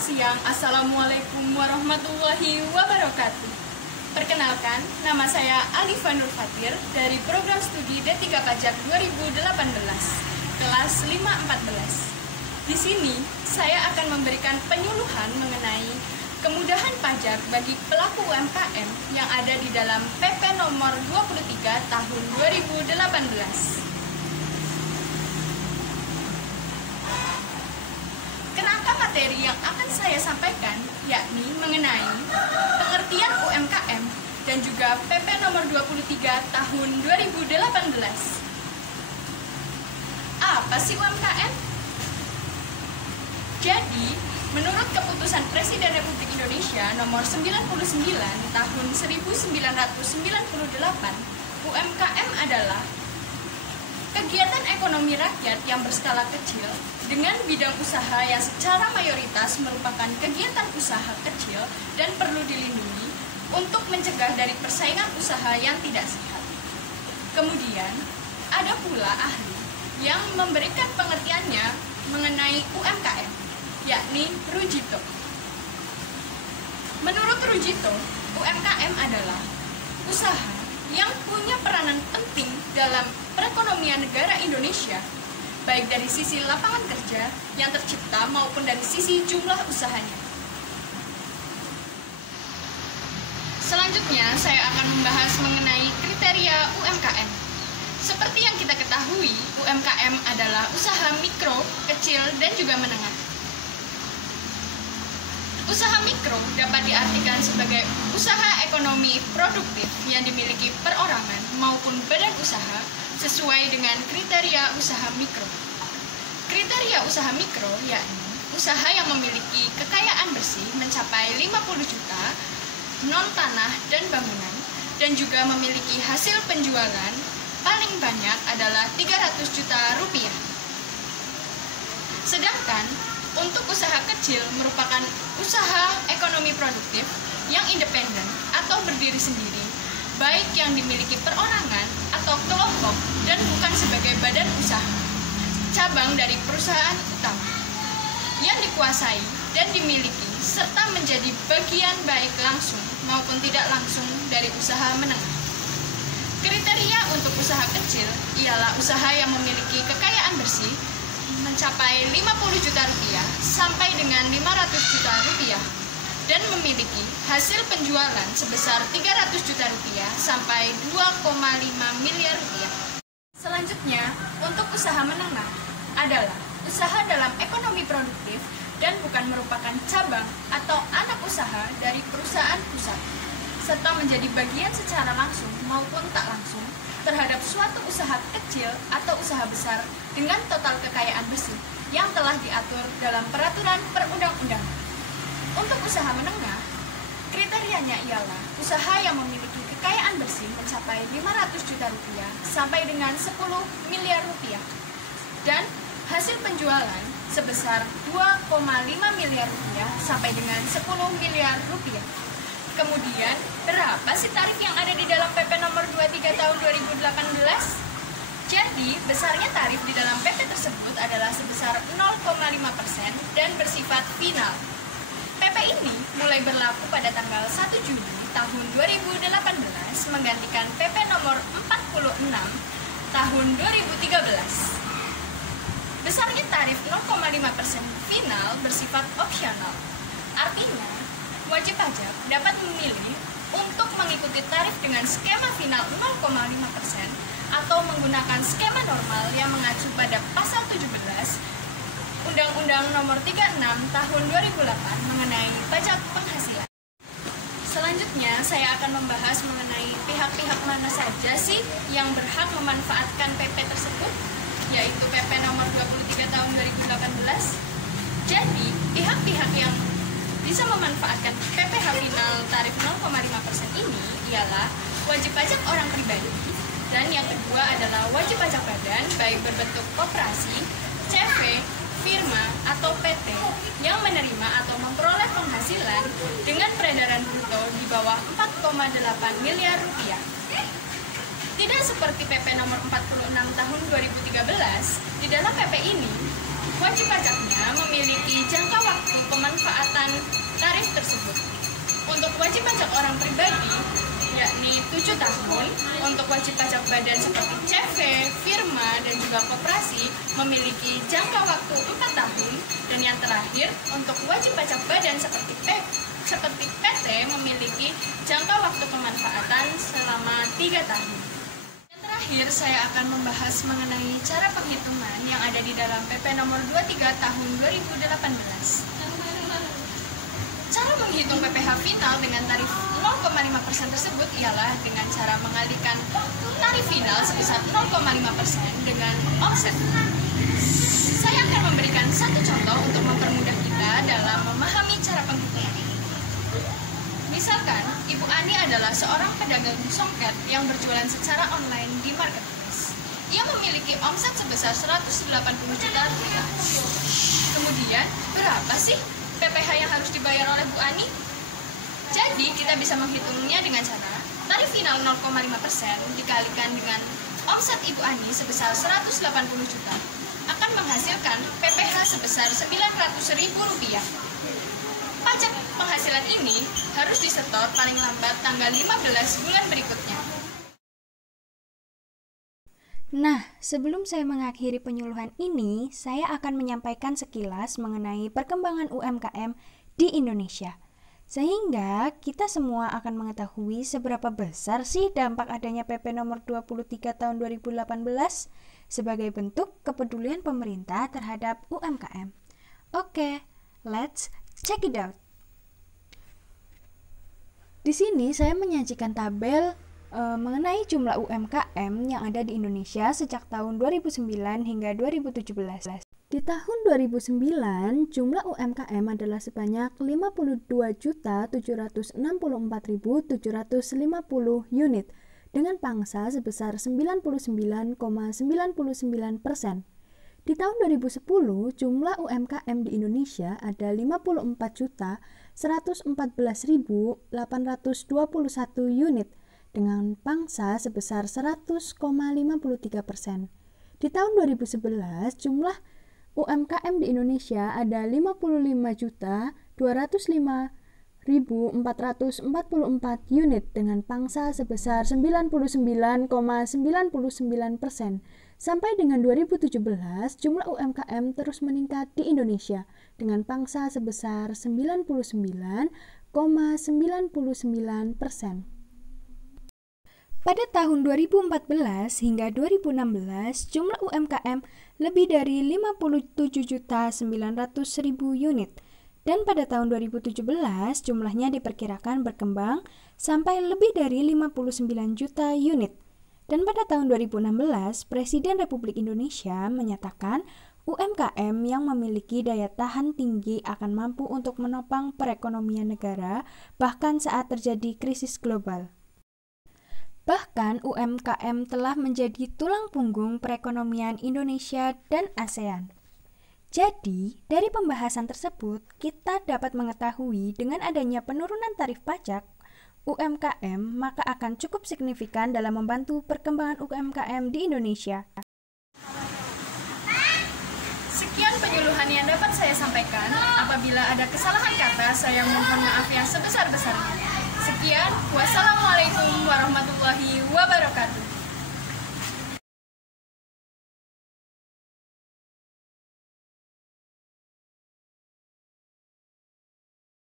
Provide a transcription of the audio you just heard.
siang. Assalamualaikum warahmatullahi wabarakatuh. Perkenalkan, nama saya Alifa Nur Fatir dari Program Studi D3 Pajak 2018, kelas 514. Di sini, saya akan memberikan penyuluhan mengenai kemudahan pajak bagi pelaku UMKM yang ada di dalam PP nomor 23 tahun 2018. Materi yang akan saya sampaikan yakni mengenai pengertian UMKM dan juga PP nomor 23 tahun 2018. Apa sih UMKM? Jadi, menurut keputusan Presiden Republik Indonesia nomor 99 tahun 1998, UMKM adalah kegiatan ekonomi rakyat yang berskala kecil dengan bidang usaha yang secara mayoritas merupakan kegiatan usaha kecil dan perlu dilindungi untuk mencegah dari persaingan usaha yang tidak sehat. Kemudian, ada pula ahli yang memberikan pengertiannya mengenai UMKM, yakni Rujito. Menurut Rujito, UMKM adalah usaha yang punya peranan penting dalam perekonomian negara Indonesia, baik dari sisi lapangan kerja yang tercipta maupun dari sisi jumlah usahanya. Selanjutnya, saya akan membahas mengenai kriteria UMKM. Seperti yang kita ketahui, UMKM adalah usaha mikro, kecil, dan juga menengah. Usaha mikro dapat diartikan sebagai usaha ekonomi produktif yang dimiliki perorangan maupun badan usaha sesuai dengan kriteria usaha mikro. Kriteria usaha mikro yakni usaha yang memiliki kekayaan bersih mencapai 50 juta, non tanah dan bangunan, dan juga memiliki hasil penjualan paling banyak adalah 300 juta rupiah. Sedangkan untuk usaha kecil merupakan usaha ekonomi produktif yang independen atau berdiri sendiri, baik yang dimiliki perorangan atau kelompok dan bukan sebagai badan usaha, cabang dari perusahaan utama, yang dikuasai dan dimiliki serta menjadi bagian baik langsung maupun tidak langsung dari usaha menengah. Kriteria untuk usaha kecil ialah usaha yang memiliki kekayaan bersih mencapai 50 juta rupiah sampai dengan 500 juta rupiah dan memiliki hasil penjualan sebesar 300 juta rupiah sampai 2,5 miliar rupiah. Selanjutnya, untuk usaha menengah adalah usaha dalam ekonomi produktif dan bukan merupakan cabang atau anak usaha dari perusahaan pusat, serta menjadi bagian secara langsung maupun tak langsung terhadap suatu usaha kecil atau usaha besar dengan total kekayaan bersih yang telah diatur dalam peraturan perundang-undangan. Untuk usaha menengah, kriterianya ialah usaha yang memiliki kekayaan bersih mencapai 500 juta rupiah sampai dengan 10 miliar rupiah dan hasil penjualan sebesar 2,5 miliar rupiah sampai dengan 10 miliar rupiah. Kemudian, berapa sih tarif yang ada di dalam PP nomor 23 tahun 2018? Jadi, besarnya tarif di dalam PP tersebut adalah sebesar 0,5% dan bersifat final. PP ini mulai berlaku pada tanggal 1 Juli tahun 2018 menggantikan PP nomor 46 tahun 2013. Besarnya tarif 0,5% final bersifat opsional. Artinya, wajib pajak dapat memilih untuk mengikuti tarif dengan skema final 0,5% atau menggunakan skema normal yang mengacu pada pasal 17 Undang-Undang Nomor 36 Tahun 2008 mengenai pajak penghasilan. Selanjutnya, saya akan membahas mengenai pihak-pihak mana saja sih yang berhak memanfaatkan PP tersebut, yaitu PP Nomor 23 Tahun 2018. Jadi, pihak-pihak yang bisa memanfaatkan PPh final tarif 0,5% ini ialah wajib pajak orang pribadi, dan yang kedua adalah wajib pajak badan baik berbentuk koperasi, CV, firma, atau PT yang menerima atau memperoleh penghasilan dengan peredaran bruto di bawah 4,8 miliar rupiah. Tidak seperti PP nomor 46 tahun 2013, di dalam PP ini wajib pajaknya memiliki jangka waktu pemanfaatan tarif tersebut. Untuk wajib pajak orang pribadi, yakni 7 tahun, untuk wajib pajak badan seperti CV, firma, dan juga koperasi memiliki jangka waktu 4 tahun, dan yang terakhir, untuk wajib pajak badan seperti PT memiliki jangka waktu pemanfaatan selama 3 tahun. Yang terakhir, saya akan membahas mengenai cara penghitungan yang ada di dalam PP nomor 23 tahun 2018. Cara menghitung PPh final dengan tarif 0,5% tersebut ialah dengan cara mengalihkan tarif final sebesar 0,5% dengan offset. Saya akan memberikan satu contoh untuk mempermudah kita dalam memahami cara penghitungan ini. Misalkan, Ibu Ani adalah seorang pedagang songket yang berjualan secara online di marketplace. Ia memiliki omset sebesar 180 juta rupiah. Kemudian, berapa sih PPh yang harus dibayar oleh Bu Ani? Jadi, kita bisa menghitungnya dengan cara tarif final 0,5% dikalikan dengan omset Ibu Ani sebesar 180 juta akan menghasilkan PPh sebesar Rp900.000. Pajak penghasilan ini harus disetor paling lambat tanggal 15 bulan berikutnya. Nah, sebelum saya mengakhiri penyuluhan ini, saya akan menyampaikan sekilas mengenai perkembangan UMKM di Indonesia. Sehingga kita semua akan mengetahui seberapa besar sih dampak adanya PP nomor 23 tahun 2018 sebagai bentuk kepedulian pemerintah terhadap UMKM. Oke, let's check it out. Di sini saya menyajikan tabel mengenai jumlah UMKM yang ada di Indonesia sejak tahun 2009 hingga 2017. Di tahun 2009, jumlah UMKM adalah sebanyak 52.764.750 unit dengan pangsa sebesar 99,99%. Di tahun 2010, jumlah UMKM di Indonesia ada 54.114.821 unit dengan pangsa sebesar 100,53%. Di tahun 2011, jumlah UMKM di Indonesia ada 55.205.444 unit dengan pangsa sebesar 99,99%. Sampai dengan 2017, jumlah UMKM terus meningkat di Indonesia dengan pangsa sebesar 99,99%. Pada tahun 2014 hingga 2016, jumlah UMKM lebih dari 57.900.000 unit. Dan pada tahun 2017, jumlahnya diperkirakan berkembang sampai lebih dari 59 juta unit. Dan pada tahun 2016, Presiden Republik Indonesia menyatakan UMKM yang memiliki daya tahan tinggi akan mampu untuk menopang perekonomian negara bahkan saat terjadi krisis global. Bahkan UMKM telah menjadi tulang punggung perekonomian Indonesia dan ASEAN. Jadi, dari pembahasan tersebut, kita dapat mengetahui dengan adanya penurunan tarif pajak UMKM maka akan cukup signifikan dalam membantu perkembangan UMKM di Indonesia. Sekian penyuluhan yang dapat saya sampaikan. Apabila ada kesalahan kata, saya mohon maaf yang sebesar-besarnya. Sekian, wassalamualaikum warahmatullahi wabarakatuh.